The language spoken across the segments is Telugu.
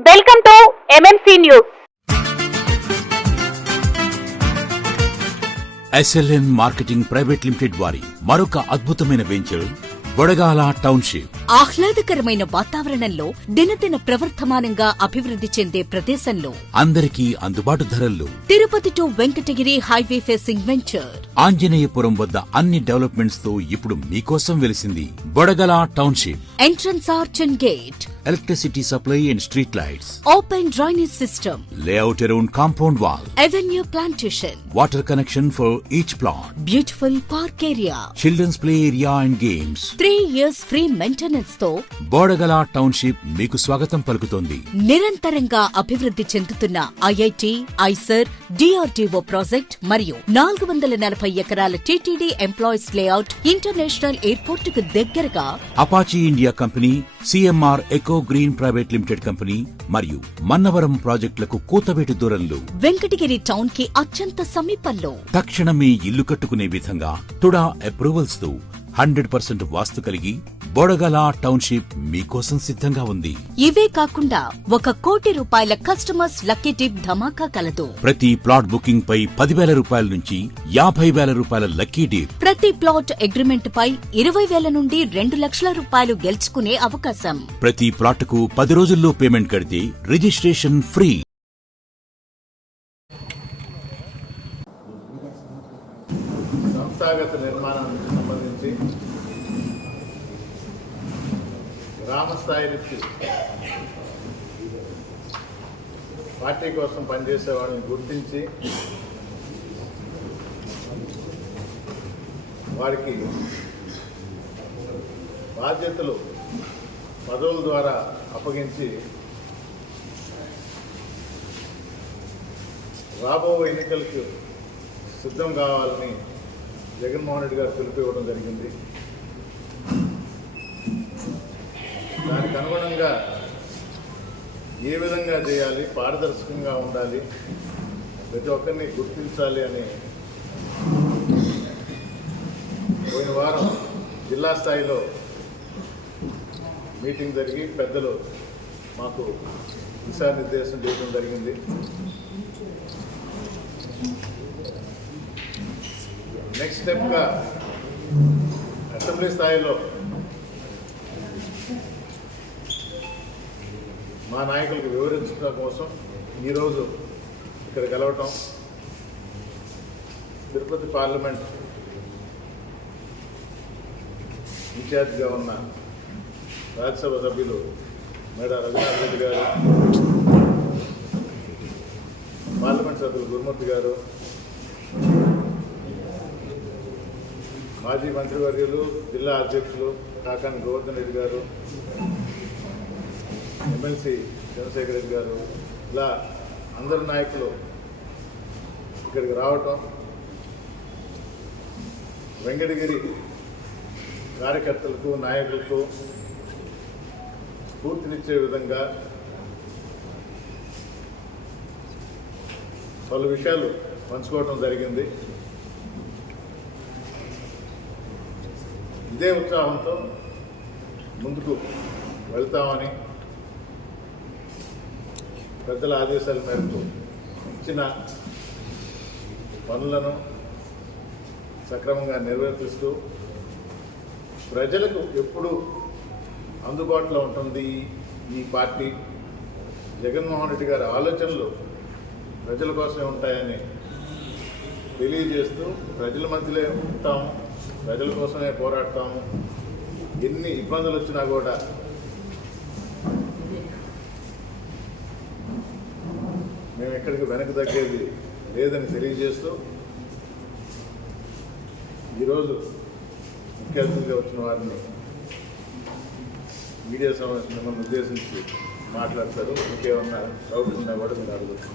Welcome to MMC news SLN marketing private limited వారి మరొక అద్భుతమైన వెంచర్ బొడగాల టౌన్షిప్ ఆహ్లాదకరమైన వాతావరణంలో దినదిన ప్రవర్ధమానంగా అభివృద్ధి చెందే ప్రదేశంలో అందరికీ అందుబాటు ధరల్లో Tirupati to Venkatagiri highway facing venture. Anjaneyapuram వద్ద అన్ని డెవలప్మెంట్స్తో ఇప్పుడు మీకోసం వెలిసింది Bodagala township. Entrance arch and gate. Electricity supply and street lights. Open drainage system layout around compound wall. Avenue plantation water connection for each plot. Beautiful park area children's play area and games. Three years free maintenance తో బోడగల టౌన్షిప్ మీకు స్వాగతం పలుకుతోంది. నిరంతరంగా అభివృద్ధి చెందుతున్న ఐఐటి ఐసర్ డిఆర్డీఓ ప్రాజెక్ట్ మరియు నాలుగు వందల నలభై ఎకరాల టీటీడీ ఎంప్లాయీస్ లేఅవుట్ ఇంటర్నేషనల్ ఎయిర్పోర్ట్కు దగ్గరగా Apache India company CMR eco green private limited company మరియు మన్నవరం ప్రాజెక్టులకు కూతవేటు దూరంలో వెంకటగిరి టౌన్కి అత్యంత సమీపంలో తక్షణమే ఇల్లు కట్టుకునే విధంగా తుడా అప్రూవల్స్తో హండ్రెడ్ పర్సెంట్ వాస్తు కలిగి బొడగల టౌన్షిప్ మీకోసం సిద్ధంగా ఉంది. ఇవే కాకుండా ఒక కోటి రూపాయల కస్టమర్స్ లక్కీ టిప్ ధమాకా కలదు ప్రతి ప్లాట్ బుకింగ్ పై పదివేల రూపాయల నుంచి యాభై వేల రూపాయల లక్కీ డీప్ ప్రతి ప్లాట్ అగ్రిమెంట్ పై ఇరవై వేల నుండి రెండు లక్షల రూపాయలు గెలుచుకునే అవకాశం. ప్రతి ప్లాట్కు పది రోజుల్లో పేమెంట్ కడితే రిజిస్ట్రేషన్ ఫ్రీ. గ్రామ స్థాయి పార్టీ కోసం పనిచేసే వాళ్ళని గుర్తించి వారికి బాధ్యతలు పదవుల ద్వారా అప్పగించి రాబో ఎన్నికలకు సిద్ధం కావాలని జగన్మోహన్ రెడ్డి గారు పిలుపు ఇవ్వడం జరిగింది. దానికి అనుగుణంగా ఏ విధంగా చేయాలి పారదర్శకంగా ఉండాలి ప్రతి ఒక్కరిని గుర్తించాలి అని పోయిన వారం జిల్లా స్థాయిలో మీటింగ్ జరిగి పెద్దలు మాకు దిశానిర్దేశం చేయడం జరిగింది. నెక్స్ట్ స్టెప్గా అసెంబ్లీ స్థాయిలో మా నాయకులకు వివరించడం కోసం ఈరోజు ఇక్కడ కలవటం తిరుపతి పార్లమెంట్ ఇన్ఛార్జ్గా ఉన్న రాజ్యసభ సభ్యులు మేడ రఘునాథ్ రెడ్డి గారు పార్లమెంట్ సభ్యులు గురుమూర్తి గారు మాజీ మంత్రివర్యులు జిల్లా అధ్యక్షులు కాకాని గోవర్ధన్ రెడ్డి గారు ఎమ్మెల్సీ చంద్రశేఖర్ రెడ్డి గారు ఇలా అందరి నాయకులు ఇక్కడికి రావటం వెంకటగిరి కార్యకర్తలకు నాయకులకు స్ఫూర్తినిచ్చే విధంగా పలు విషయాలు పంచుకోవటం జరిగింది. ఇదే ఉత్సాహంతో ముందుకు వెళ్తామని పెద్దల ఆదేశాల మేరకు ఇచ్చిన పనులను సక్రమంగా నిర్వర్తిస్తూ ప్రజలకు ఎప్పుడు అందుబాటులో ఉంటుంది ఈ పార్టీ. జగన్మోహన్ రెడ్డి గారి ఆలోచనలు ప్రజల కోసమే ఉంటాయని తెలియజేస్తూ ప్రజల మధ్యలో ఉంటాము ప్రజల కోసమే పోరాడతాము ఎన్ని ఇబ్బందులు వచ్చినా కూడా మేము ఎక్కడికి వెనక తగ్గేది లేదని తెలియజేస్తూ ఈరోజు ముఖ్య అతిథిగా వచ్చిన వారిని మీడియా సమావేశం మిమ్మల్ని ఉద్దేశించి మాట్లాడతారు? ఇంకేమన్నా డౌట్ ఉన్నా కూడా మీరు అడుగుతారు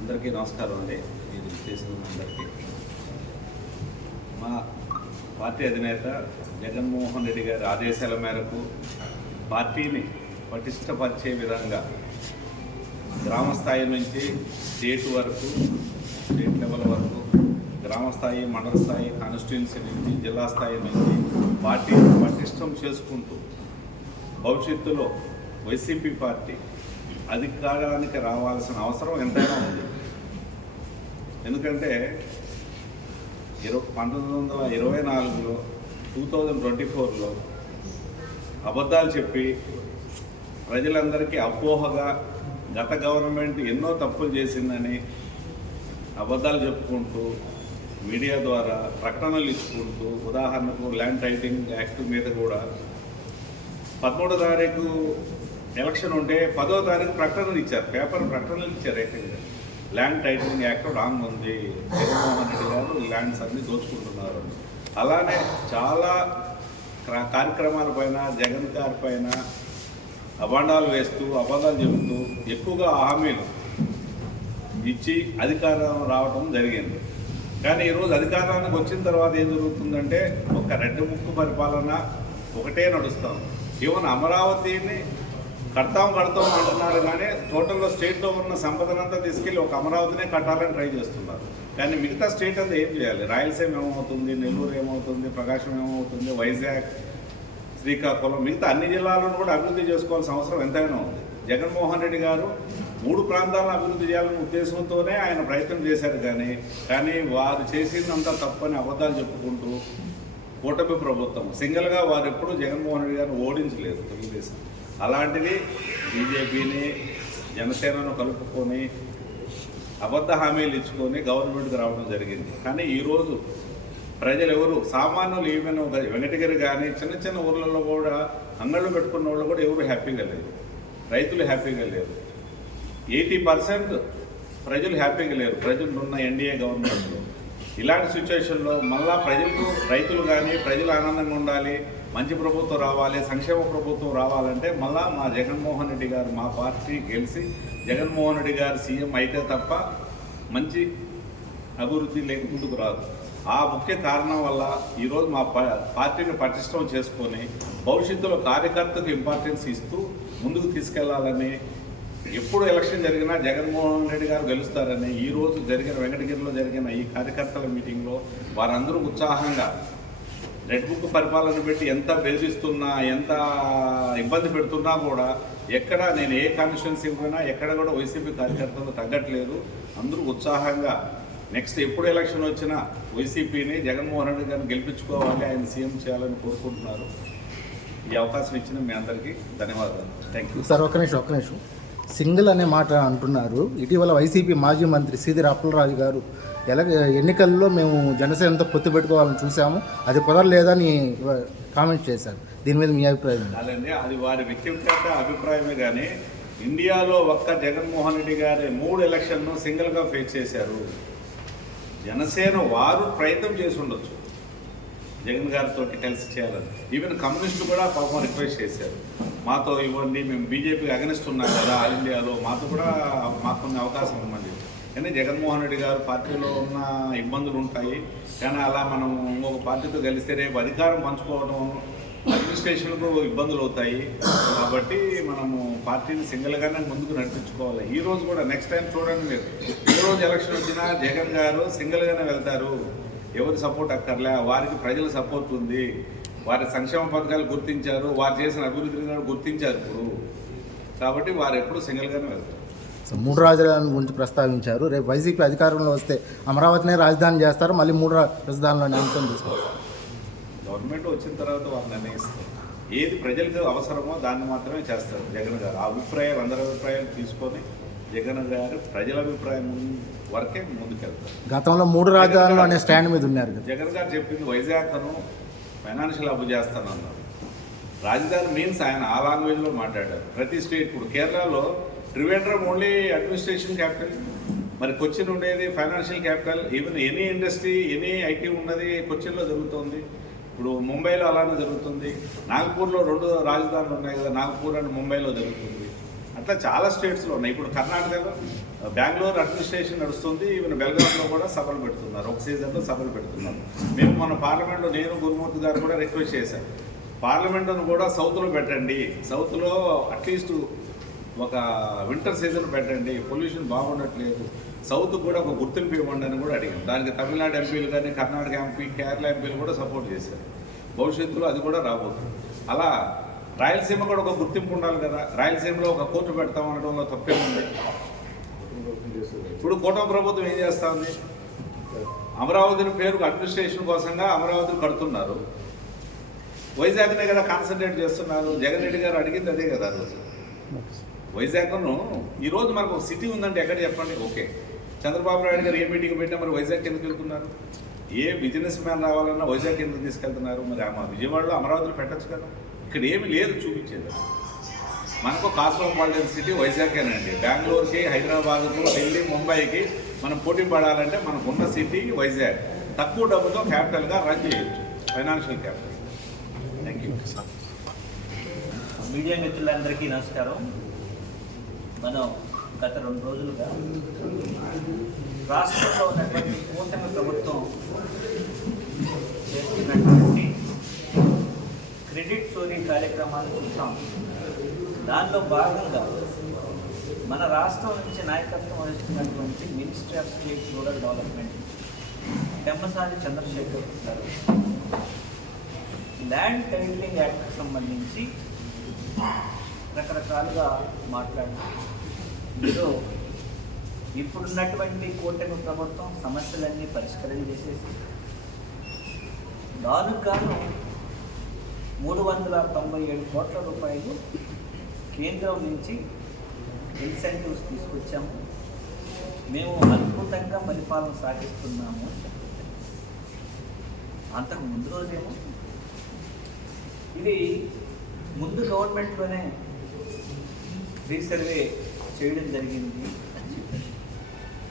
అందరికీ నమస్కారం అండి. మీరు చేసిన అందరికీ. మా పార్టీ అధినేత జగన్మోహన్ రెడ్డి గారి ఆదేశాల మేరకు పార్టీని పటిష్టపరిచే విధంగా గ్రామ స్థాయి నుంచి స్టేట్ వరకు స్టేట్ లెవెల్ వరకు గ్రామ స్థాయి మండల స్థాయి కాన్స్టిట్యున్సీ నుంచి జిల్లా స్థాయి నుంచి పార్టీ పటిష్టం చేసుకుంటూ భవిష్యత్తులో వైసీపీ పార్టీ అధికారానికి రావాల్సిన అవసరం ఎంతైనా ఉంది. ఎందుకంటే ఇరవై పంతొమ్మిది వందల ఇరవై నాలుగులో టూ థౌజండ్ ట్వంటీ ఫోర్లో అబద్ధాలు చెప్పి ప్రజలందరికీ అపోహగా గత గవర్నమెంట్ ఎన్నో తప్పులు చేసిందని అబద్ధాలు చెప్పుకుంటూ మీడియా ద్వారా ప్రకటనలు ఇచ్చుకుంటూ ఉదాహరణకు ల్యాండ్ టైటింగ్ యాక్ట్ మీద కూడా పదమూడో తారీఖు ఎలక్షన్ ఉంటే పదో తారీఖు ప్రకటనలు ఇచ్చారు పేపర్ ప్రకటనలు ఇచ్చారు ఏకంగా. ల్యాండ్ టైటిలింగ్ యాక్ట్ రాంగ్ ఉంది జగన్మోహన్ రెడ్డి గారు ల్యాండ్స్ అన్ని దోచుకుంటున్నారు. అలానే చాలా కార్యక్రమాల కార్యక్రమాలపైన జగన్ గారి పైన అబాండాలు వేస్తూ అబద్ధాలు చెబుతూ ఎక్కువగా హామీలు ఇచ్చి అధికారం రావడం జరిగింది. కానీ ఈరోజు అధికారానికి వచ్చిన తర్వాత ఏం జరుగుతుందంటే ఒక రెడ్డి ముక్కు పరిపాలన ఒకటే నడుస్తాం. ఈవెన్ అమరావతిని కడతాం కడతాం అంటున్నారు కానీ టోటల్గా స్టేట్లో ఉన్న సంపదనంతా తీసుకెళ్ళి ఒక అమరావతినే కట్టాలని ట్రై చేస్తున్నారు. కానీ మిగతా స్టేట్ అంతా ఏం చేయాలి? రాయలసీమ ఏమవుతుంది నెల్లూరు ఏమవుతుంది ప్రకాశం ఏమవుతుంది వైజాగ్ శ్రీకాకుళం మిగతా అన్ని జిల్లాలను కూడా అభివృద్ధి చేసుకోవాల్సిన అవసరం ఎంతైనా ఉంది. జగన్మోహన్ రెడ్డి గారు మూడు ప్రాంతాలను అభివృద్ధి చేయాలనే ఉద్దేశంతోనే ఆయన ప్రయత్నం చేశారు కానీ కానీ వారు చేసిందంతా తప్పని అబద్ధాలు చెప్పుకుంటూ కూటమి ప్రభుత్వం సింగిల్గా వారు ఎప్పుడూ జగన్మోహన్ రెడ్డి గారిని ఓడించలేదు తెలుగుదేశం. అలాంటిది బీజేపీని జనసేనను కలుపుకొని అబద్ధ హామీలు ఇచ్చుకొని గవర్నమెంట్కి రావడం జరిగింది. కానీ ఈరోజు ప్రజలు ఎవరు సామాన్యులు ఏమైనా వెంకటగిరి కానీ చిన్న చిన్న ఊర్లలో కూడా అంగళ్ళు పెట్టుకున్న వాళ్ళు కూడా ఎవరు హ్యాపీగా లేరు. రైతులు హ్యాపీగా లేరు. ఎయిటీ పర్సెంట్ ప్రజలు హ్యాపీగా లేరు. ప్రజలు ఉన్న ఎన్డీఏ గవర్నమెంట్లో. ఇలాంటి సిచ్యువేషన్లో మళ్ళా ప్రజలు రైతులు కానీ ప్రజలు ఆనందంగా ఉండాలి మంచి ప్రభుత్వం రావాలి సంక్షేమ ప్రభుత్వం రావాలంటే మళ్ళా మా జగన్మోహన్ రెడ్డి గారు మా పార్టీ గెలిచి జగన్మోహన్ రెడ్డి గారు సీఎం అయితే తప్ప మంచి అభివృద్ధి లేక ముందుకు రాదు. ఆ ముఖ్య కారణం వల్ల ఈరోజు మా పార్టీని పటిష్టం చేసుకొని భవిష్యత్తులో కార్యకర్తకు ఇంపార్టెన్స్ ఇస్తూ ముందుకు తీసుకెళ్ళాలని ఎప్పుడు ఎలక్షన్ జరిగినా జగన్మోహన్ రెడ్డి గారు గెలుస్తారని ఈ రోజు జరిగిన వెంకటగిరిలో జరిగిన ఈ కార్యకర్తల మీటింగ్లో వారందరూ ఉత్సాహంగా రెడ్ బుక్ పరిపాలన పెట్టి ఎంత బెదిరిస్తున్నా ఎంత ఇబ్బంది పెడుతున్నా కూడా ఎక్కడ నేను ఏ కాన్స్టిట్యున్సీ పోయినా ఎక్కడ కూడా వైసీపీ కార్యకర్తలు తగ్గట్లేదు. అందరూ ఉత్సాహంగా నెక్స్ట్ ఎప్పుడు ఎలక్షన్ వచ్చినా వైసీపీని జగన్మోహన్ రెడ్డి గారిని గెలిపించుకోవాలి ఆయన సీఎం చేయాలని కోరుకుంటున్నారు. ఈ అవకాశం ఇచ్చిన మీ అందరికీ ధన్యవాదాలు. థ్యాంక్ యూ సార్ ఒక్క నిమిషం ఒక్క నిమిషం. సింగిల్ అనే మాట అంటున్నారు. ఇటీవల వైసీపీ మాజీ మంత్రి సీదిరి అప్పలరాజు గారు ఎల ఎన్నికల్లో మేము జనసేనతో పొత్తు పెట్టుకోవాలని చూసాము అది కుదరలేదని కామెంట్ చేశారు. దీని మీద మీ అభిప్రాయం? కాదండి అది వారి వ్యక్తిగత అభిప్రాయమే కానీ ఇండియాలో ఒక్క జగన్మోహన్ రెడ్డి గారి మూడు ఎలక్షన్ను సింగిల్గా ఫేస్ చేశారు. జనసేన వారు ప్రయత్నం చేసి ఉండొచ్చు. జగన్ గారితో కలిసి చేయాలని. ఈవెన్ కమ్యూనిస్టులు కూడా పాపం రిక్వెస్ట్ చేశారు. మాతో ఇవ్వండి మేము బీజేపీకి అగనిస్ట్ ఉన్నాం కదా ఆల్ ఇండియాలో మాతో కూడా మాకు కొన్ని అవకాశం ఇవ్వండి. కానీ జగన్మోహన్ రెడ్డి గారు పార్టీలో ఉన్న ఇబ్బందులు ఉంటాయి. కానీ అలా మనం ఇంకొక పార్టీతో కలిస్తే రేపు అధికారం పంచుకోవడం అడ్మినిస్ట్రేషన్కు ఇబ్బందులు అవుతాయి. కాబట్టి మనము పార్టీని సింగిల్గానే ముందుకు నడిపించుకోవాలి. ఈ రోజు కూడా నెక్స్ట్ టైం చూడండి మీరు. ఈ రోజు ఎలక్షన్ వచ్చినా జగన్ గారు సింగిల్గానే వెళ్తారు. ఎవరి సపోర్ట్ అక్కర్లే వారికి ప్రజల సపోర్ట్ ఉంది. వారి సంక్షేమ పథకాలు గుర్తించారు వారు చేసిన అభివృద్ధిని కూడా గుర్తించారు ఇప్పుడు. కాబట్టి వారు ఎప్పుడు సింగిల్గానే వెళ్తారు. మూడు రాజధానుల గురించి ప్రస్తావించారు. రేపు వైసీపీ అధికారంలో వస్తే అమరావతినే రాజధాని చేస్తారు మళ్ళీ మూడు రాజధానులను అంశం తీసుకొస్తారు. గవర్నమెంట్ వచ్చిన తర్వాత వారు నిర్ణయిస్తారు. ఏది ప్రజలకు అవసరమో దాన్ని మాత్రమే చేస్తారు జగన్ గారు. ఆ అభిప్రాయాలు అందరి అభిప్రాయాలు తీసుకొని జగన్ గారు ప్రజల అభిప్రాయం వరకే ముందుకెళ్తారు. గతంలో మూడు రాజధానులు అనే స్టాండ్ మీద ఉన్నారు జగన్ గారు చెప్పింది వైజాగ్ను ఫైనాన్షియల్ అప్పు చేస్తానన్నారు. రాజధాని మీన్స్ ఆయన ఆ లాంగ్వేజ్లో మాట్లాడారు. ప్రతి స్టేట్ ఇప్పుడు కేరళలో త్రివేంద్రం ఓన్లీ అడ్మినిస్ట్రేషన్ క్యాపిటల్ మరి కొచ్చిన్ ఉండేది financial capital even any industry any IT ఉన్నది కొచ్చిన్లో జరుగుతుంది. ఇప్పుడు ముంబైలో అలానే జరుగుతుంది. నాగపూర్లో రెండు రాజధానులు ఉన్నాయి కదా నాగపూర్ అండ్ ముంబైలో జరుగుతుంది. అట్లా చాలా స్టేట్స్లో ఉన్నాయి. ఇప్పుడు కర్ణాటకలో బెంగళూరు అడ్మినిస్ట్రేషన్ నడుస్తుంది. ఈవెన్ బెల్గాంలో కూడా సభలు పెడుతున్నారు. ఒక సీజన్లో సభలు పెడుతున్నారు. మేము మన పార్లమెంట్లో నేను గురుమూర్తి గారు కూడా రిక్వెస్ట్ చేశాను పార్లమెంట్ను కూడా సౌత్లో పెట్టండి. సౌత్లో అట్లీస్ట్ ఒక వింటర్ సీజన్ పెట్టండి. పొల్యూషన్ బాగుండట్లేదు. సౌత్ కూడా ఒక గుర్తింపు ఇవ్వండి అని కూడా అడిగాం దానికి తమిళనాడు ఎంపీలు కానీ కర్ణాటక ఎంపీ కేరళ ఎంపీలు కూడా సపోర్ట్ చేశారు. భవిష్యత్తులో అది కూడా రాబోతుంది. అలా రాయలసీమ కూడా ఒక గుర్తింపు ఉండాలి కదా. రాయలసీమలో ఒక కోర్టు పెడతాం అనడంలో తప్పేముంది? ఇప్పుడు కూటమి ప్రభుత్వం ఏం చేస్తా ఉంది అమరావతిని పేరుకు అడ్మినిస్ట్రేషన్ కోసంగా అమరావతిని కడుతున్నారు. వైజాగ్నే కదా కాన్సన్ట్రేట్ చేస్తున్నారు. జగన్ రెడ్డి గారు అడిగింది అదే కదా రోజు. వైజాగ్ను ఈరోజు మనకు ఒక సిటీ ఉందంటే ఎక్కడ చెప్పండి? ఓకే. చంద్రబాబు నాయుడు గారు ఏ మీటింగ్ పెట్టినా మరి వైజాగ్ ఎందుకు వెళ్తున్నారు? ఏ బిజినెస్ మ్యాన్ రావాలన్నా వైజాగ్ ఎందుకు తీసుకెళ్తున్నారు? మరి మా విజయవాడలో అమరావతిలో పెట్టచ్చు కదా. ఇక్కడ ఏమి లేదు చూపించేది. మనకు కాస్మోపాలిటన్ సిటీ వైజాగ్గేనండి బెంగళూరుకి హైదరాబాద్కు ఢిల్లీ ముంబైకి మనం పోటీ పడాలంటే మనకు ఉన్న సిటీ వైజాగ్. తక్కువ డబ్బుతో క్యాపిటల్గా రన్ చేయొచ్చు. Financial capital. Thank you media మిత్రులందరికీ నమస్కారం. మనం గత రెండు రోజులుగా రాష్ట్రంలో ఉన్నటువంటి కూటమి ప్రభుత్వం చేస్తున్నటువంటి క్రెడిట్ చోరీ కార్యక్రమాలు చూస్తాం. దానిలో భాగంగా మన రాష్ట్రం నుంచి నాయకత్వం వహిస్తున్నటువంటి ministry of state rural development Temmasani Chandrashekar గారు. ల్యాండ్ టైటిలింగ్ యాక్ట్కి సంబంధించి రకరకాలుగా మాట్లాడుతూ మీరు ఇప్పుడున్నటువంటి కూటమి ప్రభుత్వం సమస్యలన్నీ పరిష్కారం చేసేసి దానికి గాను మూడు వందల తొంభై ఏడు కోట్ల రూపాయలు కేంద్రం నుంచి ఇన్సెంటివ్స్ తీసుకొచ్చాము. మేము అద్భుతంగా పరిపాలన సాగిస్తున్నాము. అంతకు ముందు రోజేమో. ఇది ముందు గవర్నమెంట్లోనే రీసర్వే చేయడం జరిగింది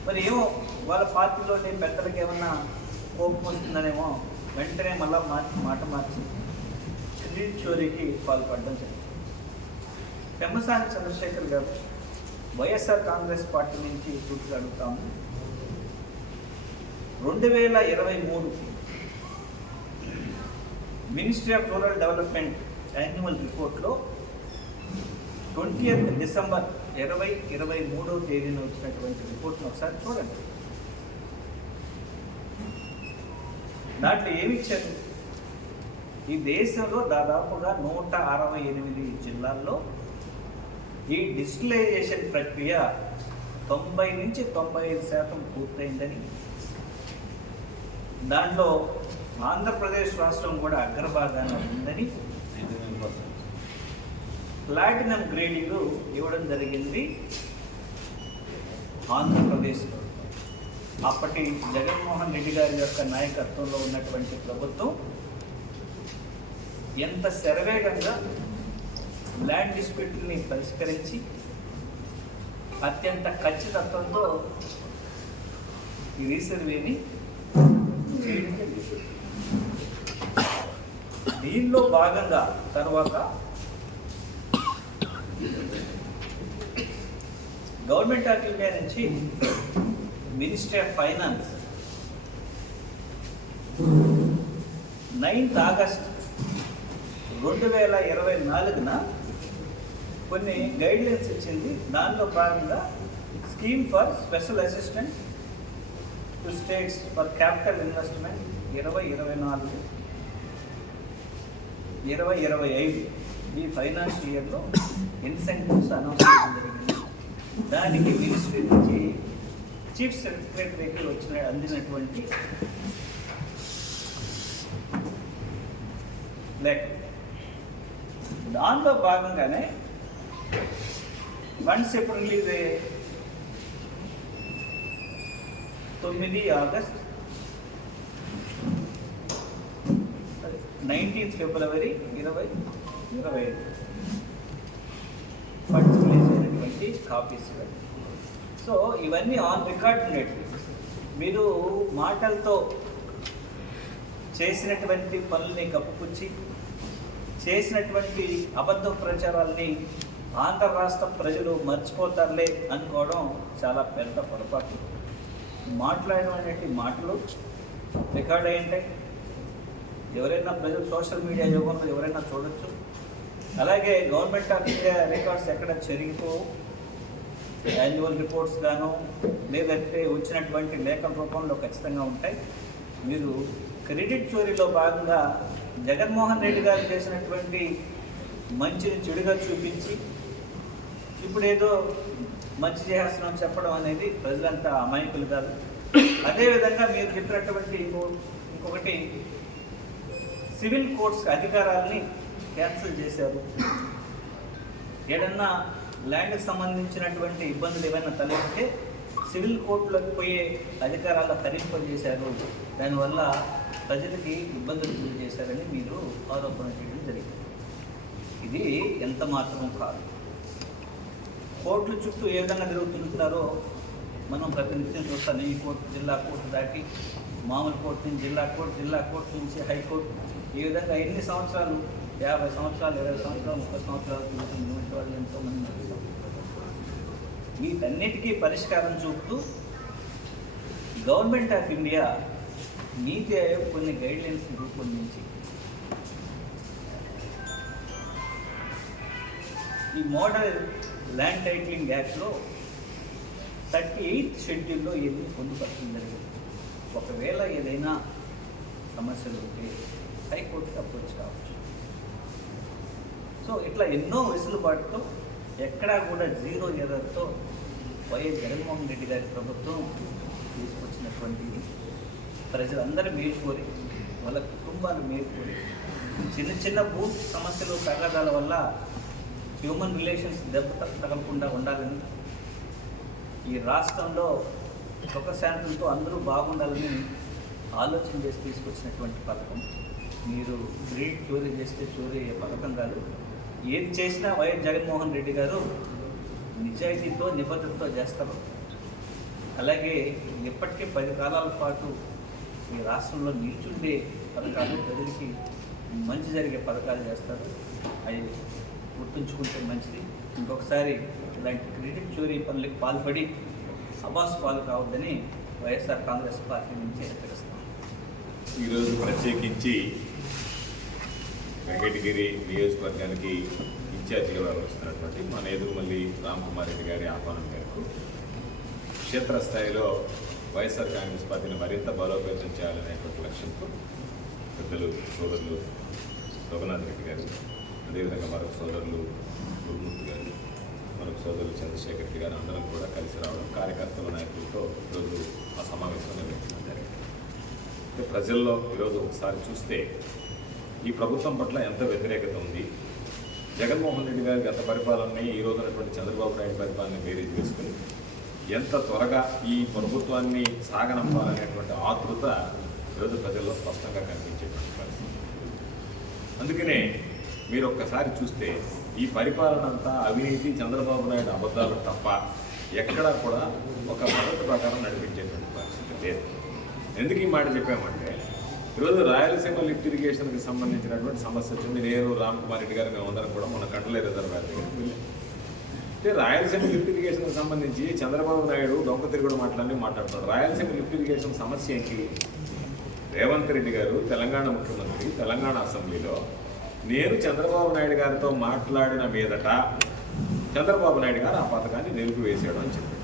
మరి ఏమో వాళ్ళ పార్టీలోని పెద్దలకు ఏమన్నా కోపం వస్తుందనేమో వెంటనే మళ్ళీ మార్చి మాట మార్చి క్రెడిట్ చోరీకి పాల్పడడం జరిగింది. పెమ్మసాని చంద్రశేఖర్ గారు వైఎస్ఆర్ కాంగ్రెస్ పార్టీ నుంచి పూర్తిగా అడుగుతాము. రెండు వేల ఇరవై మూడు ministry of rural development annual రిపోర్ట్లో ట్వంటీ డిసెంబర్ ఇరవై ఇరవై మూడవ తేదీన వచ్చినటువంటి రిపోర్ట్ను ఒకసారి చూడండి. దాంట్లో ఏమి ఇచ్చారు? ఈ దేశంలో దాదాపుగా నూట అరవై ఎనిమిది జిల్లాల్లో ఈ డిజిటలైజేషన్ ప్రక్రియ తొంభై నుంచి తొంభై ఐదు శాతం పూర్తయిందని. దాంట్లో ఆంధ్రప్రదేశ్ రాష్ట్రం కూడా అగ్రభాగాన ఉందని. ప్లాటినం గ్రేడింగ్ ఇవ్వడం జరిగింది ఆంధ్రప్రదేశ్లో. అప్పటి జగన్మోహన్ రెడ్డి గారి యొక్క నాయకత్వంలో ఉన్నటువంటి ప్రభుత్వం ఎంత శరవేగంగా ల్యాండ్ డిస్ప్యూట్ని పరిష్కరించి అత్యంత ఖచ్చితత్వంతో ఈ రీసర్వేని దీనిలో భాగంగా తర్వాత గవర్నమెంట్ ఆఫ్ ఇండియా నుంచి ministry of finance ninth August రెండు వేల ఇరవై నాలుగున కొన్ని గైడ్లైన్స్ ఇచ్చింది. దానిలో భాగంగా scheme for special assistant to states for capital investment ఇరవై ఇరవై నాలుగు ఇరవై ఇరవై ఐదు ఈ ఫైనాన్షియల్ ఇయర్లో ఇన్సెంటివ్స్ అనౌన్స్ చేయడం జరిగింది. దానికి మినిస్ట్రీ నుంచి చీఫ్ సెక్రటరీకి వచ్చిన అందినటువంటి లేఖ దానిలో భాగంగానే వన్స్ ఎప్పుడు రిలీజ్ అయ్యాయి? తొమ్మిది ఆగస్ట్ నైన్టీన్త్ ఫిబ్రవరి ఇరవై ఇరవై ఐదు. ఫండ్స్ రిలీజ్ అయినటువంటి కాపీస్ సో ఇవన్నీ ఆన్ రికార్డ్ ఉండేవి మీరు మాటలతో చేసినటువంటి పనుల్ని కప్పుపుచ్చి చేసినటువంటి అబద్ధ ప్రచారాల్ని ఆంధ్ర రాష్ట్ర ప్రజలు మర్చిపోతారులే అనుకోవడం చాలా పెద్ద పొరపాటు. మాట్లాడడం మాటలు రికార్డ్ అయి ఉంటాయి ఎవరైనా ప్రజలు సోషల్ మీడియా యుగంలో ఎవరైనా చూడొచ్చు. అలాగే గవర్నమెంట్ ఆఫ్ ఇండియా రికార్డ్స్ ఎక్కడ చెరిగిపోవు. యాన్యువల్ రిపోర్ట్స్ గాను లేదంటే వచ్చినటువంటి లేఖల రూపంలో ఖచ్చితంగా ఉంటాయి. మీరు క్రెడిట్ చోరీలో భాగంగా జగన్మోహన్ రెడ్డి గారు చేసినటువంటి మంచిని చెడుగా చూపించి ఇప్పుడేదో మంచి చేస్తున్నాం చెప్పడం అనేది ప్రజలంతా అమాయకులు కాదు. అదేవిధంగా మీరు చెప్పినటువంటి ఇంకో ఇంకొకటి సివిల్ కోర్ట్స్ అధికారాలని క్యాన్సిల్ చేశారు. ఏదన్నా ల్యాండ్కి సంబంధించినటువంటి ఇబ్బందులు ఏమైనా తలెత్తే సివిల్ కోర్టులకు పోయే అధికారాలు చేశారు దానివల్ల ప్రజలకి ఇబ్బందులు గురి చేశారని మీరు ఆరోపణ చేయడం జరిగింది. ఇది ఎంత మాత్రం కాదు. కోర్టుల చుట్టూ ఏ విధంగా తిరుగుతుంటారో మనం ప్రతినిత్యం చూస్తాం. ఈ కోర్టు జిల్లా కోర్టు దాటి మామూలు కోర్టు నుంచి జిల్లా కోర్టు జిల్లా కోర్టు నుంచి హైకోర్టు ఈ విధంగా ఎన్ని సంవత్సరాలు? యాభై సంవత్సరాలు ఇరవై సంవత్సరాలు ముప్పై సంవత్సరాలు తిరుగుతున్నటువంటి వీటన్నిటికీ పరిష్కారం చూపుతూ గవర్నమెంట్ ఆఫ్ ఇండియా నీతి ఆయోగ్ కొన్ని గైడ్లైన్స్ రూపొందించి ఈ మోడల్ ల్యాండ్ టైటిలింగ్ యాక్ట్లో థర్టీ ఎయిత్ షెడ్యూల్లో ఏది పొందుపరచడం జరిగింది? ఒకవేళ ఏదైనా సమస్యలు ఉంటే హైకోర్టుకి అప్రోచ్ కావచ్చు. సో ఇట్లా ఎన్నో వెసులుబాటుతో ఎక్కడా కూడా జీరో ఎర్రర్తో వైఎస్ జగన్మోహన్ రెడ్డి గారి ప్రభుత్వం తీసుకొచ్చినటువంటి ప్రజలందరూ మేలుకోరి వాళ్ళ కుటుంబాలు మేలుకోరి చిన్న చిన్న భూ సమస్యలు తగాదాల వల్ల హ్యూమన్ రిలేషన్స్ దెబ్బ తగలకుండా ఉండాలని ఈ రాష్ట్రంలో ఒక శాంతులతో అందరూ బాగుండాలని ఆలోచన చేసి తీసుకొచ్చినటువంటి పథకం. మీరు గ్రేట్ చోరీ చేస్తే చోరీ అయ్యే పథకం కాదు. ఏది చేసినా వైఎస్ జగన్మోహన్ రెడ్డి గారు నిజాయితీతో నిబద్ధతతో చేస్తారు. అలాగే ఇప్పటికే పది కాలాల పాటు ఈ రాష్ట్రంలో నిల్చుండే పథకాలు ప్రజలకి మంచి జరిగే పథకాలు చేస్తారు. అవి గుర్తుంచుకుంటే మంచిది. ఇంకొకసారి ఇలాంటి క్రెడిట్ చోరీ పనులకు పాల్పడి అబాస్ పాలు కావద్దని వైఎస్ఆర్ కాంగ్రెస్ పార్టీ నుంచి హెచ్చరిస్తాం ఈరోజు ప్రత్యేకించి వెంకటగిరి నియోజకవర్గానికి ఇన్ఛార్జిగా వ్యవహరిస్తున్నటువంటి మన ఎదురుమల్లి రామ్ కుమార్ రెడ్డి గారి ఆహ్వానం మేరకు క్షేత్రస్థాయిలో వైఎస్ఆర్ కాంగ్రెస్ పార్టీని మరింత బలోపేతం చేయాలనేటువంటి లక్ష్యంతో పెద్దలు సోదరులు రఘునాథ్ రెడ్డి గారు అదేవిధంగా మరొక సోదరులు గురుమూర్తి గారు మరొక సోదరులు చంద్రశేఖర్ రెడ్డి గారు అందరం కూడా కలిసి రావడం కార్యకర్తల నాయకులతో ఈరోజు ఆ సమావేశం నిర్వహించడం జరిగింది. ప్రజల్లో ఈరోజు ఒకసారి చూస్తే ఈ ప్రభుత్వం పట్ల ఎంత వ్యతిరేకత ఉంది? జగన్మోహన్ రెడ్డి గారి గత పరిపాలనని ఈ రోజు ఉన్నటువంటి చంద్రబాబు నాయుడు పరిపాలన బేరీజ్ వేసుకుని ఎంత త్వరగా ఈ ప్రభుత్వాన్ని సాగనంపాలనేటువంటి ఆతృత ఈరోజు ప్రజల్లో స్పష్టంగా కనిపించేటువంటి పరిస్థితి. అందుకనే మీరు ఒక్కసారి చూస్తే ఈ పరిపాలన అంతా అవినీతి చంద్రబాబు నాయుడు అబద్ధాలు తప్ప ఎక్కడా కూడా ఒక పద్ధతి ప్రకారం నడిపించేటువంటి పరిస్థితి లేదు. ఎందుకు ఈ మాట చెప్పామంటే ఈరోజు రాయలసీమ లిఫ్ట్ ఇరిగేషన్కి సంబంధించినటువంటి సమస్య వచ్చింది నేను రామ్ కుమార్ రెడ్డి గారు మేమందరం కూడా మన కండలే రిజర్వాయర్ దగ్గరికి వెళ్ళాం. అంటే రాయలసీమ లిఫ్ట్ ఇరిగేషన్కి సంబంధించి చంద్రబాబు నాయుడు డొంక తిరుగుడు మాటలన్నీ మాట్లాడుతున్నాడు రాయలసీమ లిఫ్ట్ ఇరిగేషన్ సమస్య ఏంటి? రేవంత్ రెడ్డి గారు తెలంగాణ ముఖ్యమంత్రి తెలంగాణ అసెంబ్లీలో నేను చంద్రబాబు నాయుడు గారితో మాట్లాడిన మీదట చంద్రబాబు నాయుడు గారు ఆ పథకాన్ని నిలిపివేశాడు అని చెప్పాడు.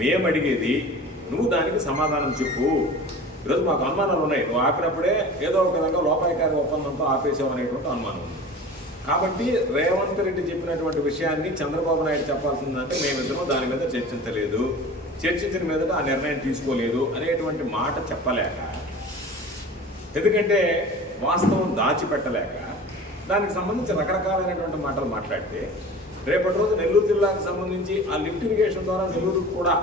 మేము అడిగేది నువ్వు దానికి సమాధానం చెప్పు. ఈరోజు మాకు అనుమానాలు ఉన్నాయి. నువ్వు ఆపినప్పుడే ఏదో ఒక విధంగా లోపాయకారి ఒప్పందంతో ఆపేసామనేటువంటి అనుమానం ఉంది. కాబట్టి రేవంత్ రెడ్డి చెప్పినటువంటి విషయాన్ని చంద్రబాబు నాయుడు చెప్పాల్సిందంటే మేమిద్దరం దాని మీద చర్చించలేదు. చర్చించిన మీదట ఆ నిర్ణయం తీసుకోలేదు అనేటువంటి మాట చెప్పలేక ఎందుకంటే వాస్తవం దాచిపెట్టలేక దానికి సంబంధించి రకరకాలైనటువంటి మాటలు మాట్లాడితే రేపటి రోజు నెల్లూరు జిల్లాకు సంబంధించి ఆ లిఫ్ట్ ఇరిగేషన్ ద్వారా నెల్లూరుకు కూడా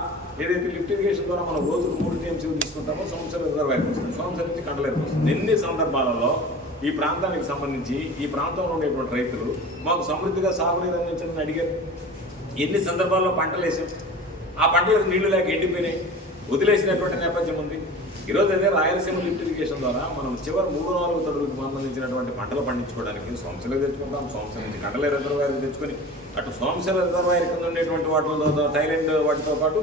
ఏదైతే లిఫ్ట్ ఇరిగేషన్ ద్వారా మనం రోజుకు మూడు టీఎంసీలు తీసుకుంటామో సంవత్సరం రిజర్వాయర్కి వస్తుంది. సంవత్సరం నుంచి కండలేరుకు వస్తుంది. ఎన్ని సందర్భాలలో ఈ ప్రాంతానికి సంబంధించి ఈ ప్రాంతంలో ఉండేటువంటి రైతులు మాకు సమృద్ధిగా సాగునీరు అందించని అడిగారు. ఎన్ని సందర్భాల్లో పంటలు వేసాం? ఆ పంటలకు నీళ్ళు లేక ఎండిపోయినాయి. వదిలేసినటువంటి నేపథ్యం ఉంది. ఈరోజు అదే రాయలసీమ లిఫ్ట్ ఇరిగేషన్ ద్వారా మనం చివరి మూడు నాలుగు తడులకు సంబంధించినటువంటి పంటలు పండించుకోవడానికి సోమశిల తెచ్చుకుంటాం. సోమశిల నుంచి కండల రిజర్వాయర్ తెచ్చుకొని అటు సోమశిల రిజర్వాయర్ కింద ఉండేటువంటి వాటితో థైలాండ్ వాటితో పాటు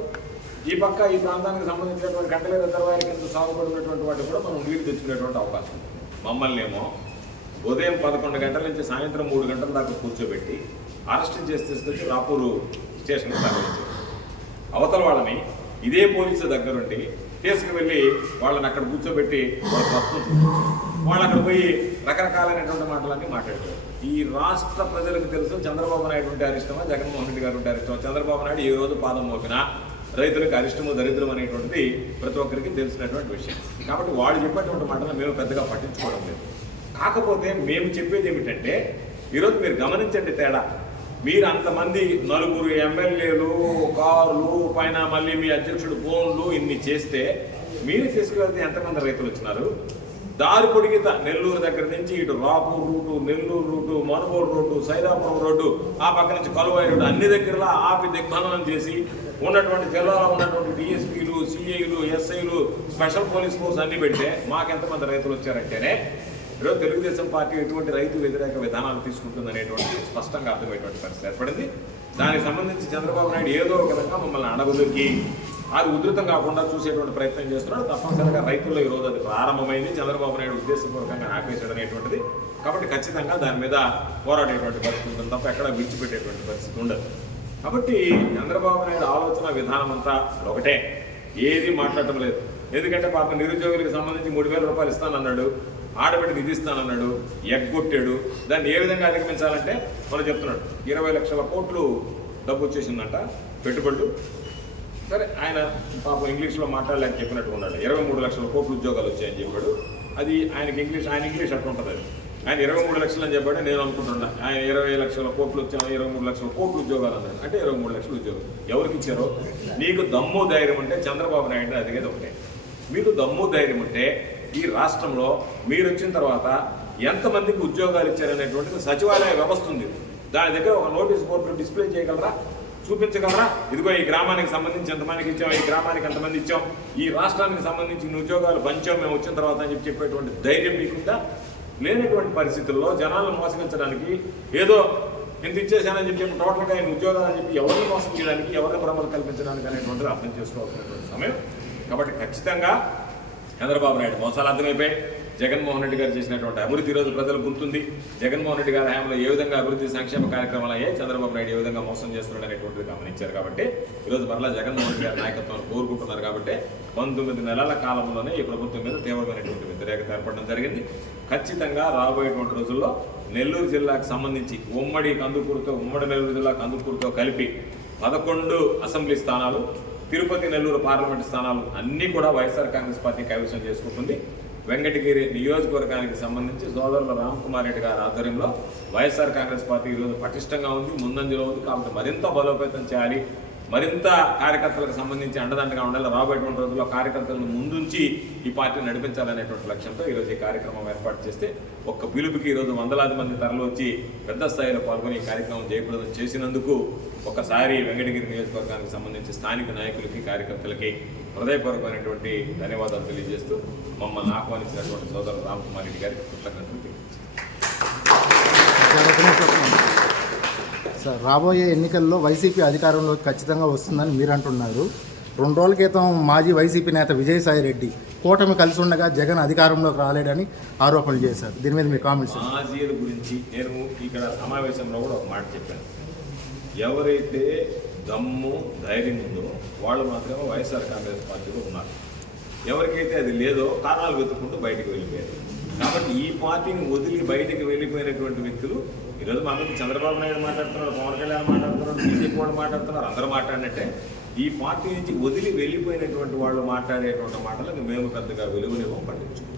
ఈ పక్క ఈ ప్రాంతానికి సంబంధించినటువంటి కండల రిజర్వాయర్ కింద సాగుపడినటువంటి వాటి కూడా మనం నీరు తెచ్చుకునేటువంటి అవకాశం మమ్మల్ని ఏమో ఉదయం పదకొండు గంటల నుంచి సాయంత్రం మూడు గంటల దాకా కూర్చోబెట్టి అరెస్ట్ చేసి తీసుకొచ్చి రాపూరు స్టేషన్కి తరలించారు. అవతల వాళ్ళని ఇదే పోలీసు దగ్గరుండి తీసుకువెళ్ళి వాళ్ళని అక్కడ కూర్చోబెట్టి వాళ్ళ వాళ్ళు అక్కడ పోయి రకరకాలైనటువంటి మాటలన్నీ మాట్లాడారు. ఈ రాష్ట్ర ప్రజలకు తెలుసు చంద్రబాబు నాయుడు ఉంటే అరిష్టమా? జగన్మోహన్ రెడ్డి గారు ఉంటే అరిష్టమా? చంద్రబాబు నాయుడు ఈ రోజు పాదం మోపినా రైతులకు అరిష్టము దరిద్రం అనేటువంటిది ప్రతి ఒక్కరికి తెలిసినటువంటి విషయం. కాబట్టి వాళ్ళు చెప్పేటువంటి మాటలు మేము పెద్దగా పట్టించుకోవడం లేదు. కాకపోతే మేము చెప్పేది ఏమిటంటే ఈరోజు మీరు గమనించండి తేడా. మీరు అంతమంది నలుగురు ఎమ్మెల్యేలు కార్లు పైన మళ్ళీ మీ అధ్యక్షుడు ఫోన్లు ఇన్ని చేస్తే మీరు తీసుకువెళ్తే ఎంతమంది రైతులు వచ్చినారు? దారి పొడిగిత నెల్లూరు దగ్గర నుంచి ఇటు Rapur route Nellore route Manugodu road Saidapuram road ఆ పక్క నుంచి కలువాయి రోడ్డు అన్ని దగ్గరలా ఆపి దిగ్బంధనం చేసి ఉన్నటువంటి జిల్లాలో ఉన్నటువంటి డిఎస్పీలు సిఐలు ఎస్ఐలు స్పెషల్ పోలీస్ ఫోర్స్ అన్ని పెడితే మాకెంతమంది రైతులు వచ్చారంటేనే ఈరోజు తెలుగుదేశం పార్టీ ఎటువంటి రైతు వ్యతిరేక విధానాలు తీసుకుంటుంది అనేటువంటి స్పష్టంగా అర్థమయ్యేటువంటి పరిస్థితి ఏర్పడింది. దానికి సంబంధించి చంద్రబాబు నాయుడు ఏదో ఒక విధంగా మమ్మల్ని అడగదొక్కి అది ఉధృతం కాకుండా చూసేటువంటి ప్రయత్నం చేస్తున్నాడు. తప్పనిసరిగా రైతుల్లో ఈరోజు అది ప్రారంభమైంది. చంద్రబాబు నాయుడు ఉద్దేశపూర్వకంగా ఆపేశాడు అనేటువంటిది. కాబట్టి ఖచ్చితంగా దాని మీద పోరాడేటువంటి పరిస్థితి ఉంటుంది తప్ప ఎక్కడ విడిచిపెట్టేటువంటి పరిస్థితి ఉండదు. కాబట్టి చంద్రబాబు నాయుడు ఆలోచన విధానం అంతా ఒకటే. ఏది మాట్లాడటం లేదు. ఎందుకంటే పాప నిరుద్యోగులకు సంబంధించి మూడు వేల రూపాయలు ఇస్తానన్నాడు. ఆడబిడ్డకి ఇది ఇస్తానన్నాడు. ఎగ్గొట్టాడు. దాన్ని ఏ విధంగా అధిగమించాలంటే మనం చెప్తున్నాడు. ఇరవై లక్షల కోట్లు డబ్బు వచ్చేసిందంట. పెట్టుబడులు. సరే ఆయన పాపం ఇంగ్లీష్లో మాట్లాడలేక చెప్పినట్టు ఉన్నాడు. ఇరవై మూడు లక్షల కోట్లు ఉద్యోగాలు వచ్చాయని చెప్పాడు. అది ఆయనకి ఇంగ్లీష్ ఆయన ఇంగ్లీష్ అట్లా ఉంటుంది. అది ఆయన ఇరవై మూడు లక్షలు అని చెప్పాడు నేను అనుకుంటున్నా. ఆయన ఇరవై లక్షల కోట్లు వచ్చాము ఇరవై మూడు లక్షల కోట్లు ఉద్యోగాలు అన్నాడు అంటే ఇరవై మూడు లక్షలు ఉద్యోగం ఎవరికి ఇచ్చారో? నీకు దమ్ము ధైర్యం ఉంటే చంద్రబాబు నాయుడు అదిగేది ఒకటే. మీకు దమ్ము ధైర్యం ఉంటే ఈ రాష్ట్రంలో మీరు వచ్చిన తర్వాత ఎంతమందికి ఉద్యోగాలు ఇచ్చారనేటువంటిది సచివాలయ వ్యవస్థ ఉంది. దాని దగ్గర ఒక నోటీస్ బోర్డు డిస్ప్లే చేయగలరా? చూపించగలరా? ఇదిగో ఈ గ్రామానికి సంబంధించి ఎంతమందికి ఇచ్చాం ఈ గ్రామానికి ఎంతమంది ఇచ్చాం ఈ రాష్ట్రానికి సంబంధించిన ఉద్యోగాలు పంచాం మేము వచ్చిన తర్వాత అని చెప్పి చెప్పేటువంటి ధైర్యం మీకుందా? లేనటువంటి పరిస్థితుల్లో జనాలను మోసగించడానికి ఏదో ఇంత ఇచ్చేసానని చెప్పి టోటల్గా ఆయన ఉద్యోగాలు అని చెప్పి ఎవరిని మోసం చేయడానికి ఎవరిని భ్రమలు కల్పించడానికి అనేటువంటిది అర్థం చేసుకోవాల్సినటువంటి సమయం. కాబట్టి ఖచ్చితంగా చంద్రబాబు నాయుడు మోసాలు అర్థమైపోయి జగన్మోహన్ రెడ్డి గారు చేసినటువంటి అభివృద్ధి ఈరోజు ప్రజలు గుర్తుంది. జగన్మోహన్ రెడ్డి గారి హయాంలో ఏ విధంగా అభివృద్ధి సంక్షేమ కార్యక్రమాలు అయ్యాయి చంద్రబాబు నాయుడు ఏ విధంగా మోసం చేస్తున్నాడు అనేటువంటిది గమనించారు కాబట్టి ఈరోజు మరలా జగన్మోహన్ రెడ్డి గారి నాయకత్వాన్ని కోరుకుంటున్నారు కాబట్టి పంతొమ్మిది నెలల కాలంలోనే ఈ ప్రభుత్వం మీద తీవ్రమైనటువంటి వ్యతిరేకత ఏర్పడడం జరిగింది. ఖచ్చితంగా రాబోయేటువంటి రోజుల్లో నెల్లూరు జిల్లాకు సంబంధించి ఉమ్మడి కందుకూరుతో ఉమ్మడి నెల్లూరు జిల్లా కందుకూరుతో కలిపి పదకొండు అసెంబ్లీ స్థానాలు తిరుపతి నెల్లూరు పార్లమెంట్ స్థానాలు అన్నీ కూడా వైఎస్ఆర్ కాంగ్రెస్ పార్టీ కైవసం చేసుకుంటుంది. వెంకటగిరి నియోజకవర్గానికి సంబంధించి సోదరుల రామ్ కుమార్ రెడ్డి గారి ఆధ్వర్యంలో వైఎస్ఆర్ కాంగ్రెస్ పార్టీ ఈరోజు పటిష్టంగా ఉంది ముందంజలో ఉంది. కాబట్టి మరింత బలోపేతం చేయాలి మరింత కార్యకర్తలకు సంబంధించి అండదండగా ఉండాలి. రాబోయేటువంటి రోజుల్లో కార్యకర్తలను ముందుంచి ఈ పార్టీని నడిపించాలనేటువంటి లక్ష్యంతో ఈరోజు ఈ కార్యక్రమం ఏర్పాటు చేస్తే ఒక్క పిలుపుకి ఈరోజు వందలాది మంది తరలి వచ్చి పెద్ద స్థాయిలో పాల్గొని ఈ కార్యక్రమం జయప్రదం చేసినందుకు ఒకసారి వెంకటగిరి నియోజకవర్గానికి సంబంధించి స్థానిక నాయకులకి కార్యకర్తలకి హృదయపూర్వకమైనటువంటి ధన్యవాదాలు తెలియజేస్తూ మమ్మల్ని ఆహ్వానించినటువంటి సోదరు రామ్ కుమార్ రెడ్డి గారికి కృతజ్ఞతలు సార్ రాబోయే ఎన్నికల్లో వైసీపీ అధికారంలోకి ఖచ్చితంగా వస్తుందని మీరు అంటున్నారు. రెండు రోజుల క్రితం మాజీ వైసీపీ నేత విజయసాయి రెడ్డి కూటమి కలిసి ఉండగా జగన్ అధికారంలోకి రాలేడని ఆరోపణలు చేశారు. దీని మీద మీ కామెంట్స్? మాజీల గురించి నేను ఇక్కడ సమావేశంలో కూడా ఒక మాట చెప్పాను. ఎవరైతే దమ్ము ధైర్యం ఉందో వాళ్ళు మాత్రమే వైఎస్ఆర్ కాంగ్రెస్ పార్టీలో ఉన్నారు. ఎవరికైతే అది లేదో కారణాలు వెతుక్కుంటూ బయటకు వెళ్ళిపోయారు. కాబట్టి ఈ పార్టీని వదిలి బయటకు వెళ్ళిపోయినటువంటి వ్యక్తులు ఈరోజు మనకి చంద్రబాబు నాయుడు మాట్లాడుతున్నారు పవన్ కళ్యాణ్ మాట్లాడుతున్నారు బీజేపీ వాళ్ళు మాట్లాడుతున్నారు అందరూ మాట్లాడినట్టే. ఈ పార్టీ నుంచి వదిలి వెళ్ళిపోయినటువంటి వాళ్ళు మాట్లాడేటువంటి మాటలకు మేము పెద్దగా విలువనివ్వం పట్టించుకుంటాం